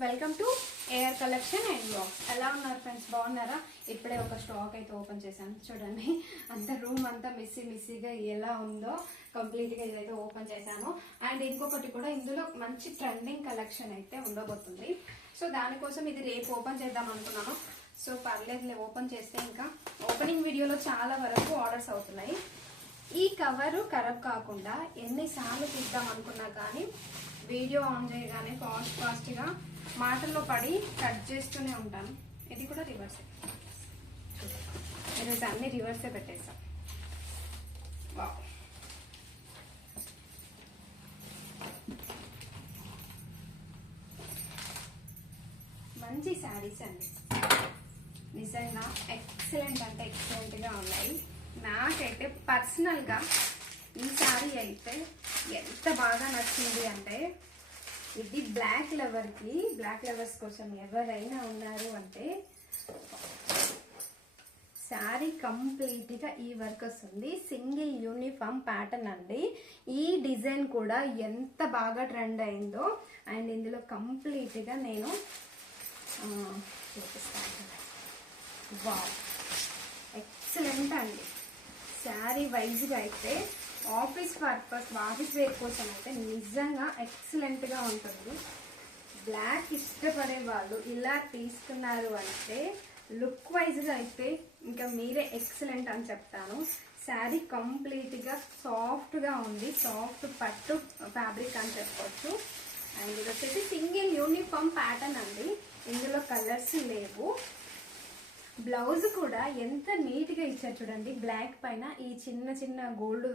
Welcome to air collection and blogs ఎలా ఉన్నారు friends బాగున్నారా? ఇప్పుడే ఒక స్టాక్ అయితే ఓపెన్ చేశాను. చూడండి అంత రూమ్ అంతా మిస్సీ మిస్సీగా ఎలా ఉందో కంప్లీట్గా ఇదైతే ఓపెన్ చేశాను. అండ్ ఇంకొకటి కూడా ఇందులో మంచి ట్రెండింగ్ కలెక్షన్ అయితే ఉండబోతుంది. సో దానికోసం ఇది రేపు ఓపెన్ చేద్దాం అనుకున్నాను. సో పర్లేదులే ఓపెన్ చేస్తే ఇంకా. ఓపెనింగ్ వీడియోలో చాలా వరకు ఆర్డర్స్ అవుతున్నాయి. ఈ కవరు ఖరాబ్ కాకుండా ఎన్నిసార్లు తీద్దాం అనుకున్నా కానీ వీడియో ఆన్ చేయగానే ఫాస్ట్ ఫాస్ట్గా మాటల్లో పడి కట్ చేస్తూనే ఉంటాను. ఇది కూడా రివర్సే ఈరోజు అన్ని రివర్సే పెట్టేస్తాం మంచి శారీస్ అండి. నిజంగా ఎక్సలెంట్ అంటే ఎక్సలెంట్గా ఉన్నాయి. నాకైతే పర్సనల్గా ఈ శారీ అయితే ఎంత బాగా నచ్చింది అంటే ఇది బ్లాక్ లెవర్కి బ్లాక్ లవర్స్ కోసం ఎవరైనా ఉన్నారు అంటే శారీ కంప్లీట్గా ఈ వర్క్ వస్తుంది. సింగిల్ యూనిఫామ్ ప్యాటర్న్ అండి. ఈ డిజైన్ కూడా ఎంత బాగా ట్రెండ్ అయిందో అండ్ ఇందులో కంప్లీట్గా నేను చూపిస్తాను వావ్! ఎక్సలెంట్ అండి. శారీ వైజ్గా అయితే ఆఫీస్ పర్పస్ ఆఫీస్ వేర్ కోసం అయితే నిజంగా ఎక్సలెంట్గా ఉంటుంది. బ్లాక్ ఇష్టపడే వాళ్ళు ఇలా తీసుకున్నారు అంటే లుక్ వైజ్గా అయితే ఇంకా మీరే ఎక్సలెంట్ అని చెప్తాను. శారీ కంప్లీట్గా సాఫ్ట్గా ఉంది. సాఫ్ట్ పట్టు ఫ్యాబ్రిక్ అని చెప్పొచ్చు. అండ్ ఇది వచ్చేసి సింగిల్ యూనిఫామ్ ప్యాటర్న్ అండి. ఇందులో కలర్స్ లేవు. బ్లౌజ్ కూడా ఎంత నీట్గా ఇచ్చారు చూడండి. బ్లాక్ పైన ఈ చిన్న చిన్న గోల్డ్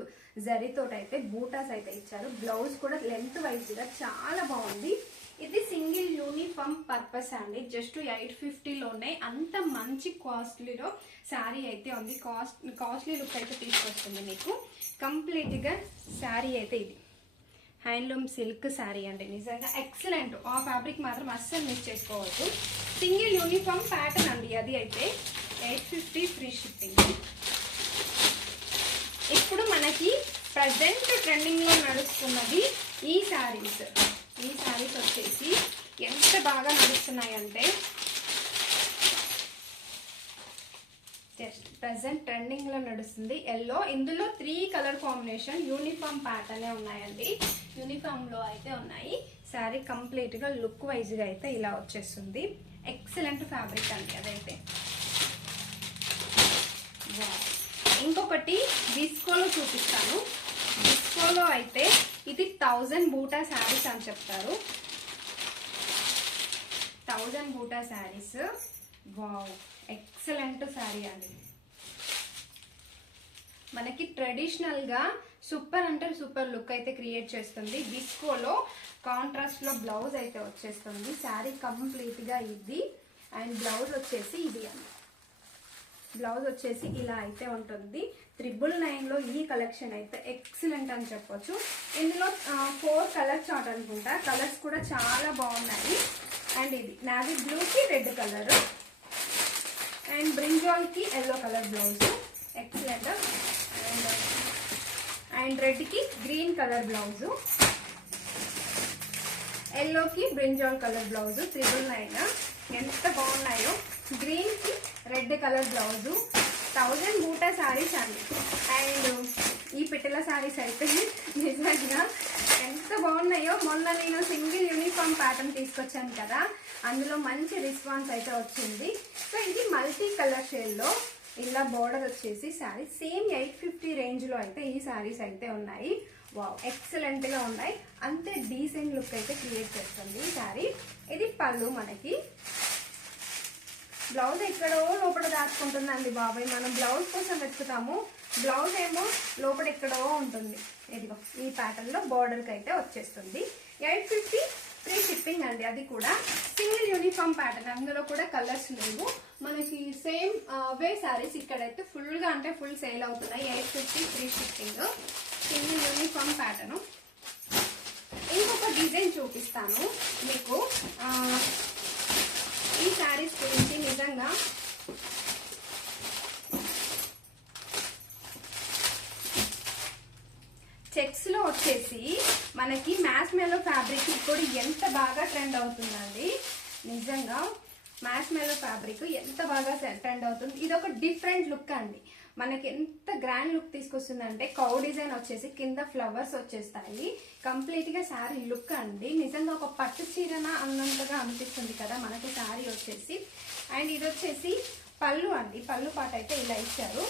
జరీతో అయితే బూటాస్ అయితే ఇచ్చారు. బ్లౌజ్ కూడా లెంత్ వైజ్గా చాలా బాగుంది. ఇది సింగిల్ యూనిఫామ్ పర్పస్ అండి. జస్ట్ ఎయిట్ ఫిఫ్టీలోనే అంత మంచి కాస్ట్లీలో శారీ అయితే ఉంది. కాస్ట్ కాస్ట్లీ లుక్ అయితే తీసుకొస్తుంది మీకు. కంప్లీట్గా శారీ అయితే ఇది. హ్యాండ్లూమ్ సిల్క్ శారీ అండి. నిజంగా ఎక్సలెంట్. ఆ ఫ్యాబ్రిక్ మాత్రం అస్సలు మిస్ చేసుకోవచ్చు సింగిల్ యూనిఫామ్ ప్యాటర్న్ అండి అది అయితే. Eight fifty free shipping. ఇప్పుడు మనకి ప్రజెంట్ ట్రెండింగ్లో నడుస్తున్నది ఈ శారీస్. ఈ శారీస్ వచ్చేసి ఎంత బాగా నడుస్తున్నాయంటే జస్ట్ ప్రజెంట్ ట్రెండింగ్లో నడుస్తుంది. ఎల్లో ఇందులో three colour combination uniform pattern ఉన్నాయండి. యూనిఫామ్లో అయితే ఉన్నాయి. శారీ కంప్లీట్గా లుక్ వైజ్గా అయితే ఇలా వచ్చేస్తుంది. ఎక్సలెంట్ ఫ్యాబ్రిక్ అండి అదైతే. ఇంకొకటి డిస్కోలో చూపిస్తాను. డిస్కోలో అయితే ఇది థౌజండ్ బూటా శారీస్ అని చెప్తారు. థౌజండ్ బూటా శారీస్ వావ్ ఎక్సలెంట్ శారీ అండి. మనకి ట్రెడిషనల్గా సూపర్ అంటే సూపర్ లుక్ అయితే క్రియేట్ చేస్తుంది. డిస్కోలో కాంట్రాస్ట్లో బ్లౌజ్ అయితే వచ్చేస్తుంది. శారీ కంప్లీట్గా ఇది. అండ్ బ్లౌజ్ వచ్చేసి ఇది అండి. బ్లౌజ్ వచ్చేసి ఇలా అయితే ఉంటుంది. త్రిబుల్ నైన్లో ఈ కలెక్షన్ అయితే ఎక్సలెంట్ అని చెప్పొచ్చు. ఇందులో ఫోర్ కలర్ ఆట అనుకుంటా. కలర్స్ కూడా చాలా బాగున్నాయి. అండ్ ఇది నావీ బ్లూకి red colour. And బ్రింజాల్కి yellow colour blouse excellent and and రెడ్కి green colour blouse ఎల్లోకి brinjal colour blouse triple nine ఎంత బాగున్నాయో. గ్రీన్కి రెడ్ కలర్ బ్లౌజ్ థౌజండ్ బూటా శారీస్ అండి. అండ్ ఈ పిట్టల శారీస్ అయితే నిజంగా. ఎంత బాగున్నాయో మొన్న నేను సింగిల్ యూనిఫామ్ ప్యాటర్న్ తీసుకొచ్చాను కదా అందులో మంచి రెస్పాన్స్ అయితే వచ్చింది. సో ఇది మల్టీ కలర్ షేడ్లో ఇలా బోర్డర్ వచ్చేసి శారీ. సేమ్ ఎయిట్ ఫిఫ్టీ రేంజ్లో అయితే ఈ శారీస్ అయితే ఉన్నాయి. వావ్ ఎక్సలెంట్గా ఉన్నాయి. అంతే డీసెంట్ లుక్ అయితే క్రియేట్ చేస్తుంది ఈ శారీ. ఇది పళ్ళు మనకి. బ్లౌజ్ ఎక్కడో లోపల దాచుకుంటుందండి బాబాయ్. మనం బ్లౌజ్ కోసం వెతుకుతాము. బ్లౌజ్ ఏమో లోపల ఎక్కడో ఉంటుంది. ఇదిగో ఈ ప్యాటర్న్లో బార్డర్ అయితే వచ్చేస్తుంది. ఎయిట్ ఫిఫ్టీ ఫ్రీ షిప్పింగ్ అండి. అది కూడా సింగిల్ యూనిఫామ్ ప్యాటర్న్ అందులో కూడా కలర్స్ లేవు. మనకి సేమ్ వే శారీస్ ఇక్కడైతే ఫుల్గా అంటే ఫుల్ సేల్ అవుతున్నాయి. Eight fifty free shipping single uniform pattern ఇంకొక డిజైన్ చూపిస్తాను మీకు. ఈ శారీస్ గురించి నిజంగా చెక్స్లో వచ్చేసి మనకి మ్యాచ్ మెలో ఫ్యాబ్రిక్ ఇప్పుడు ఎంత బాగా ట్రెండ్ అవుతుందండి? నిజంగా మ్యాచ్ మెలో ఫ్యాబ్రిక్ ఎంత బాగా ట్రెండ్ అవుతుంది? ఇది ఒక డిఫరెంట్ లుక్ అండి. మనకి ఎంత గ్రాండ్ లుక్ తీసుకొస్తుందంటే కౌ డిజైన్ వచ్చేసి కింద ఫ్లవర్స్ వచ్చేస్తాయి. కంప్లీట్గా శారీ లుక్ అండి. నిజంగా ఒక పట్టు చీరన అన్నంతగా అనిపిస్తుంది కదా మనకి శారీ వచ్చేసి. అండ్ ఇది వచ్చేసి పళ్ళు అండి. పళ్ళు పాట అయితే ఇలా ఇచ్చారు.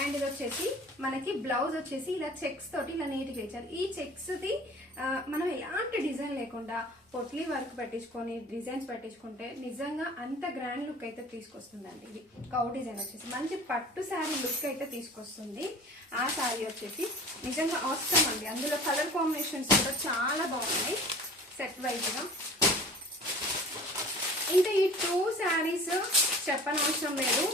అండ్ ఇది వచ్చేసి మనకి బ్లౌజ్ వచ్చేసి ఇలా చెక్స్ తోటి ఇలా నీట్గా ఇచ్చారు. ఈ చెక్స్ది మనం ఎలాంటి డిజైన్ లేకుండా పొట్లీ వర్క్ పెట్టించుకొని డిజైన్స్ పెట్టించుకుంటే నిజంగా అంత గ్రాండ్ లుక్ అయితే తీసుకొస్తుందండి ఇది. కౌ డిజైన్ వచ్చేసి. మంచి పట్టు శారీ లుక్ అయితే తీసుకొస్తుంది. ఆ శారీ వచ్చేసి నిజంగా అవసరం అండి. అందులో కలర్ కాంబినేషన్స్ కూడా చాలా బాగున్నాయి. సెట్ వైజ్గా ఇంకా ఈ టూ శారీస్ చెప్పనవసరం లేదు.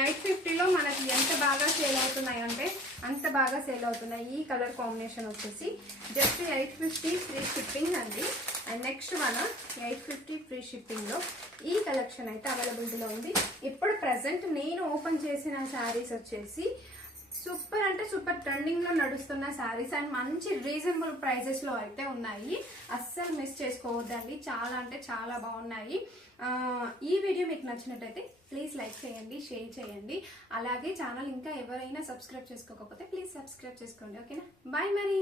ఎయిట్ ఫిఫ్టీలో మనకి ఎంత బాగా సేల్ అవుతున్నాయి అంటే అంత బాగా సేల్ అవుతున్నాయి. ఈ కలర్ కాంబినేషన్ వచ్చేసి just eight fifty free shipping అండి. And next one eight fifty free షిప్పింగ్లో ఈ కలెక్షన్ అయితే అవైలబిలిటీలో ఉంది. ఇప్పుడు ప్రజెంట్ నేను ఓపెన్ చేసిన శారీస్ వచ్చేసి సూపర్ అంటే సూపర్ ట్రెండింగ్లో నడుస్తున్న శారీస్ అండ్ మంచి రీజనబుల్ ప్రైజెస్లో అయితే ఉన్నాయి. అస్సలు మిస్ చేసుకోవద్దండి. చాలా అంటే చాలా బాగున్నాయి. ఈ వీడియో మీకు నచ్చినట్టయితే ప్లీజ్ లైక్ చేయండి షేర్ చేయండి. అలాగే ఛానల్ ఇంకా ఎవరైనా సబ్స్క్రైబ్ చేసుకోకపోతే ప్లీజ్ సబ్స్క్రైబ్ చేసుకోండి. ఓకేనా? బాయ్ మరి.